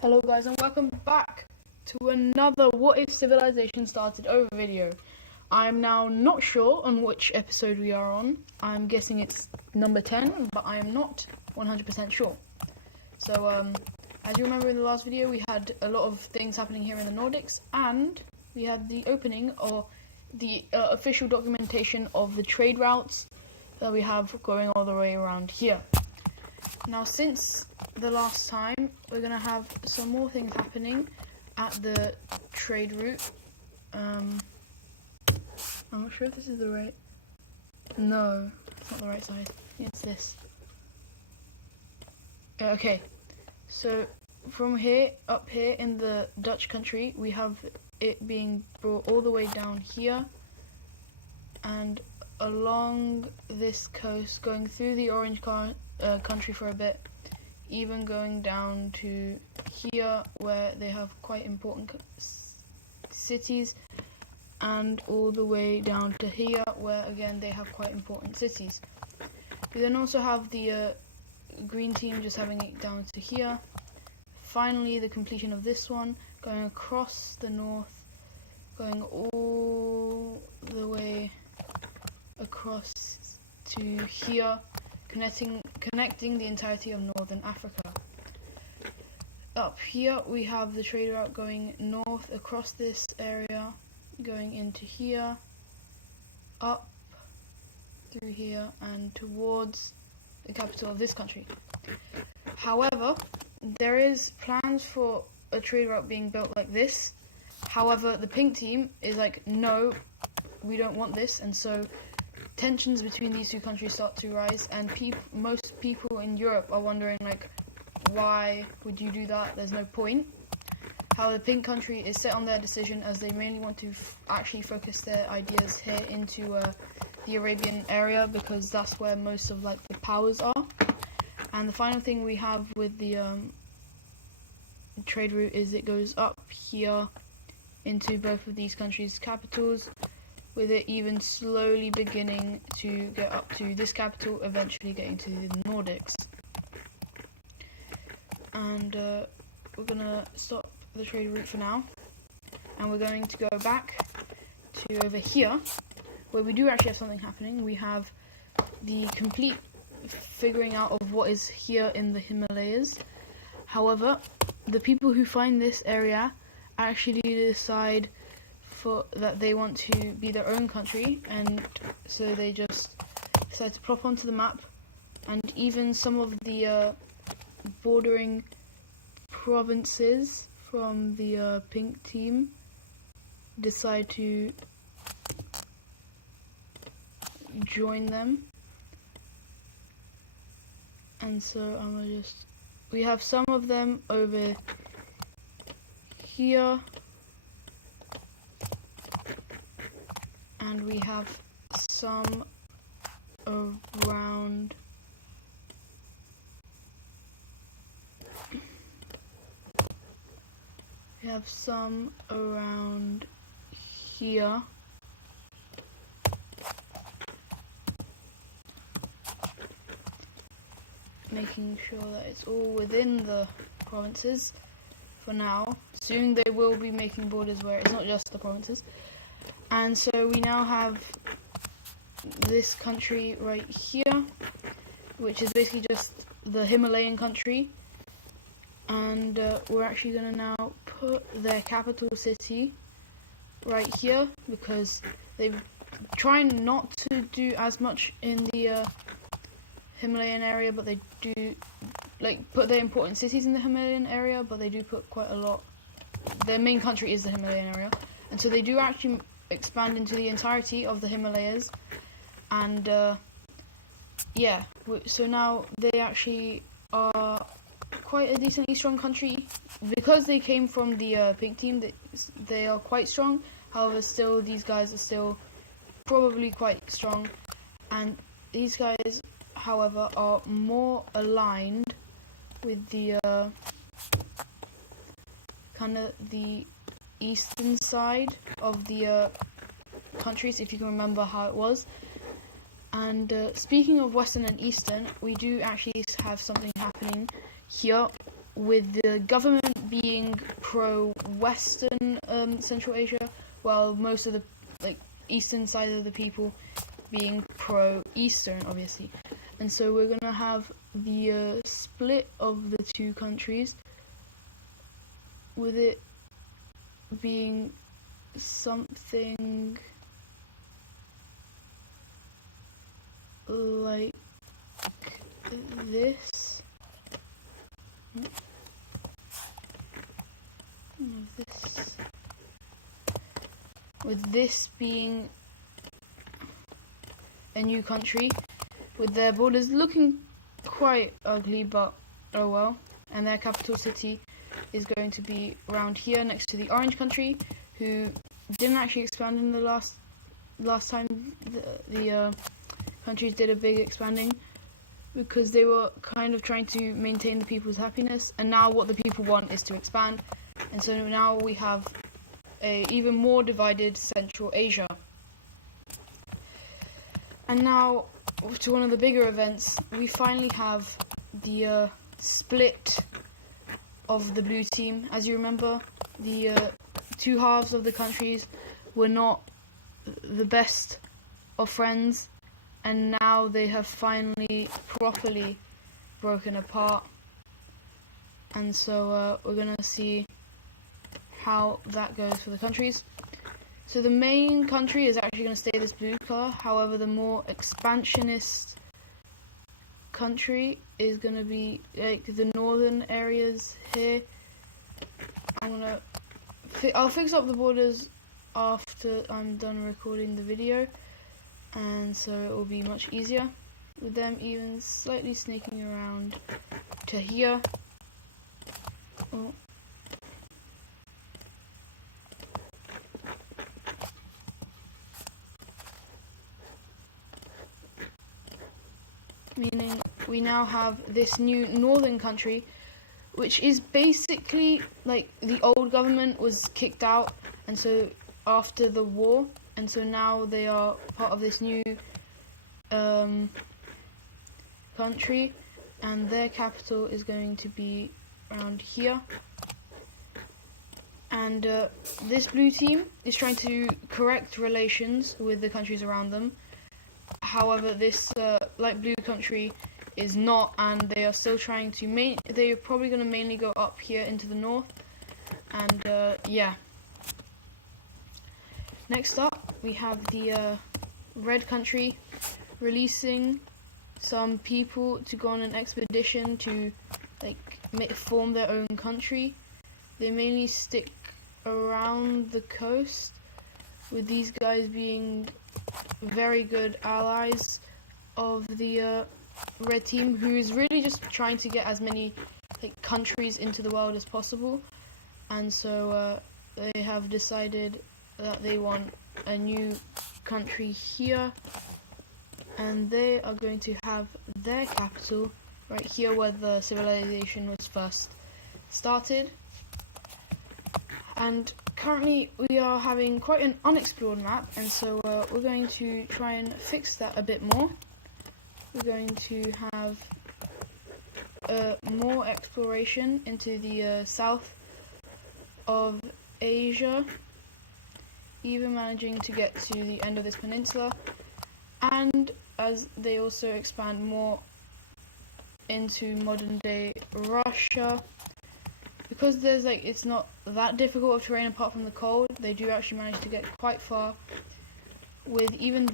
Hello guys and welcome back to another What If Civilization Started Over video. I'm now not sure on which episode we are on. I'm guessing it's number 10, but I am not 100% sure. So as you remember in the last video, we had a lot of things happening here in the Nordics, and we had the opening or the official documentation of the trade routes that we have going all the way around here. Now, since the last time, we're going to have some more things happening at the trade route. I'm not sure if this is the right... No, it's not the right size. It's this. Okay, so from here, up here in the Dutch country, we have it being brought all the way down here and along this coast, going through the orange country for a bit, even going down to here where they have quite important cities, and all the way down to here where again they have quite important cities. We then also have the green team just having it down to here. Finally, the completion of this one, going across the north, going all the way across to here, connecting the entirety of northern Africa. Up here we have the trade route going north across this area, going into here, up through here and towards the capital of this country. However, there is plans for a trade route being built like this. However, the pink team is like, no, we don't want this, and so tensions between these two countries start to rise, and most people in Europe are wondering, like, why would you do that? There's no point. How the pink country is set on their decision, as they mainly want to actually focus their ideas here into the Arabian area, because that's where most of like the powers are. And the final thing we have with the trade route is it goes up here into both of these countries' capitals, with it even slowly beginning to get up to this capital, eventually getting to the Nordics. And we're going to stop the trade route for now, and we're going to go back to over here, where we do actually have something happening. We have the complete figuring out of what is here in the Himalayas. However, the people who find this area actually decide that they want to be their own country, and so they just decide to plop onto the map, and even some of the bordering provinces from the pink team decide to join them. And so we have some of them over here, and we have some around here. Making sure that it's all within the provinces for now. Soon they will be making borders where it's not just the provinces. And so we now have this country right here, which is basically just the Himalayan country. And we're actually going to now put their capital city right here, because they're trying not to do as much in the Himalayan area, but they do put their important cities in the Himalayan area, but they do put quite a lot. Their main country is the Himalayan area, and so they do actually expand into the entirety of the Himalayas. And yeah, so now they actually are quite a decently strong country, because they came from the pink team. They are quite strong. However, still these guys are still probably quite strong, and these guys, however, are more aligned with the kind of the eastern side of the countries, if you can remember how it was. And speaking of Western and Eastern, we do actually have something happening here with the government being pro-Western Central Asia, while most of the eastern side of the people being pro-Eastern, obviously. And so we're gonna have the split of the two countries, with it being something like this. With this being a new country, with their borders looking quite ugly, but oh well. And their capital city is going to be around here next to the Orange country, who didn't actually expand in the last time the countries did a big expanding, because they were kind of trying to maintain the people's happiness, and now what the people want is to expand, and so now we have a even more divided Central Asia. And now to one of the bigger events, we finally have the split of the blue team. As you remember, the two halves of the countries were not the best of friends, and now they have finally properly broken apart. And so we're gonna see how that goes for the countries. So the main country is actually going to stay this blue color. However, the more expansionist country is going to be like the northern areas here. I'll fix up the borders after I'm done recording the video, and so it will be much easier, with them even slightly sneaking around to here. Oh. Meaning we now have this new northern country, which is basically like the old government was kicked out, and so after the war, and so now they are part of this new country, and their capital is going to be around here. And this blue team is trying to correct relations with the countries around them. However, this light blue country is not, and they are still trying to they're probably going to mainly go up here into the north, and yeah. Next up, we have the red country releasing some people to go on an expedition to form their own country. They mainly stick around the coast, with these guys being very good allies of the red team, who is really just trying to get as many countries into the world as possible. And so they have decided that they want a new country here, and they are going to have their capital right here where the civilization was first started. And currently we are having quite an unexplored map, and so we're going to try and fix that a bit more. We're going to have more exploration into the south of Asia, even managing to get to the end of this peninsula, and as they also expand more into modern day Russia, because there's it's not that difficult of terrain apart from the cold, they do actually manage to get quite far, with even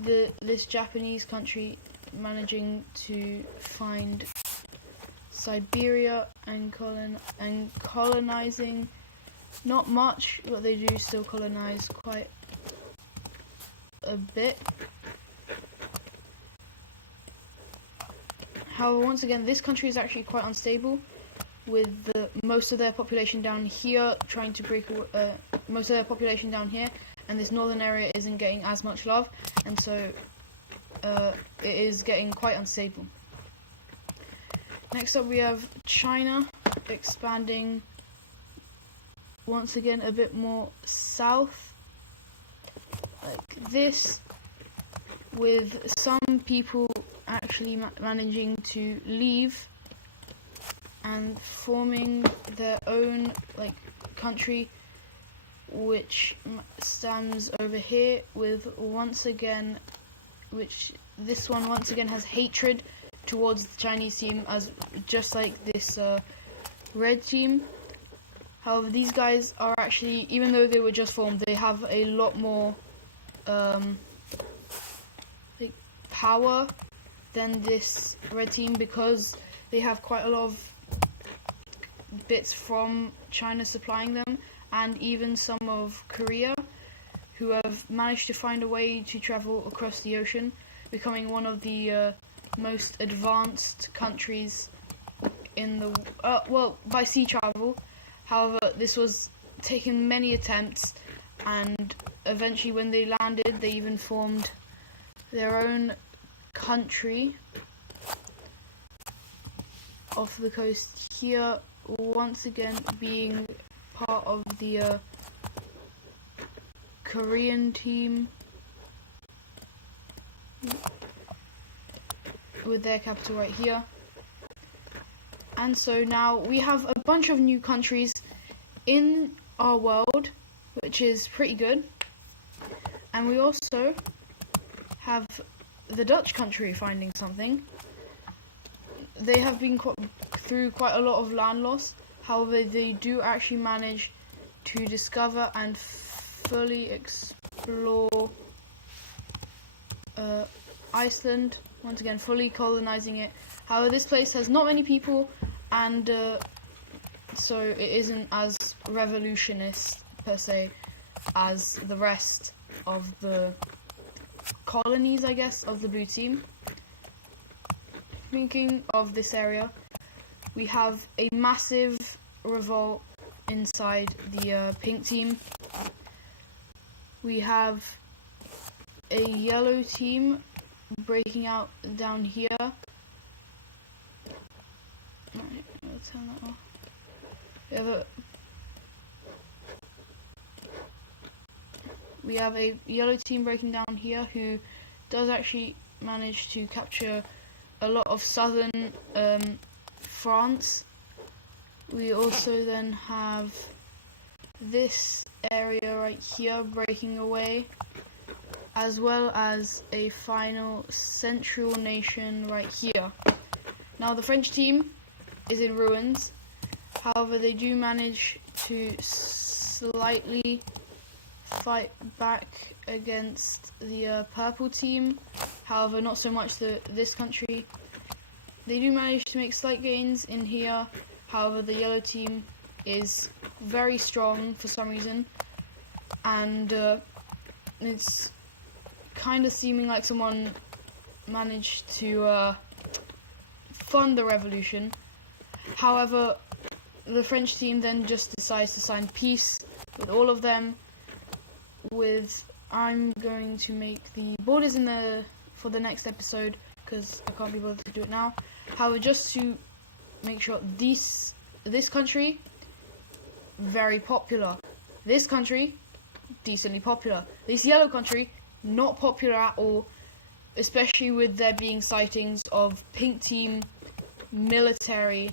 this Japanese country managing to find Siberia and colonizing. Not much, but they do still colonize quite a bit. However, once again, this country is actually quite unstable, with most of their population down here trying to break most of their population down here, and this northern area isn't getting as much love, and so it is getting quite unstable. Next up, we have China expanding once again a bit more south, like this, with some people actually managing to leave and forming their own country, which stands over here with once again has hatred towards the Chinese team, as just like this red team. However, these guys are actually, even though they were just formed, they have a lot more like power than this red team, because they have quite a lot of bits from China supplying them, and even some of Korea, who have managed to find a way to travel across the ocean, becoming one of the most advanced countries in the by sea travel. However, this was taking many attempts, and eventually when they landed, they even formed their own country off the coast here, once again being part of the Korean team, with their capital right here. And so now we have a bunch of new countries in our world, which is pretty good. And we also have the Dutch country finding something. They have been through quite a lot of land loss. However, they do actually manage to discover and fully explore Iceland, once again fully colonizing it. However, this place has not many people, and so it isn't as revolutionist per se as the rest of the colonies, I guess, of the blue team. Thinking of this area, we have a massive revolt inside the pink team. We have a yellow team breaking out down here. Right, let's turn that off. We have a yellow team breaking down here, who does actually manage to capture a lot of southern France. We also then have this area right here breaking away, as well as a final central nation right here. Now the French team is in ruins. However, they do manage to slightly fight back against the purple team. However, not so much this country. They do manage to make slight gains in here. However, the yellow team is very strong for some reason, and it's kind of seeming like someone managed to fund the revolution. However, the French team then just decides to sign peace with all of them. I'm going to make the borders for the next episode, because I can't be bothered to do it now. However, just to make sure, this country, very popular. This country, decently popular. This yellow country, not popular at all, especially with there being sightings of pink team military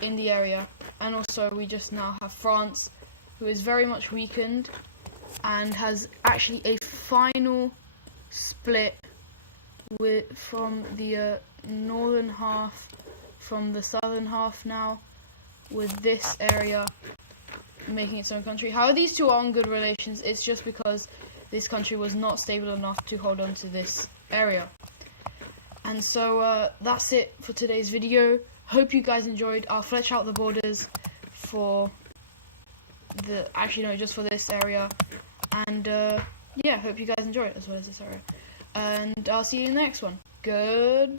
in the area. And also we just now have France, who is very much weakened and has actually a final split from the northern half from the southern half now, with this area making its own country. However, these two are on good relations. It's just because this country was not stable enough to hold on to this area. And so that's it for today's video. Hope you guys enjoyed. I'll flesh out the borders for just for this area. And yeah, hope you guys enjoy it as well as this area. And I'll see you in the next one. Good.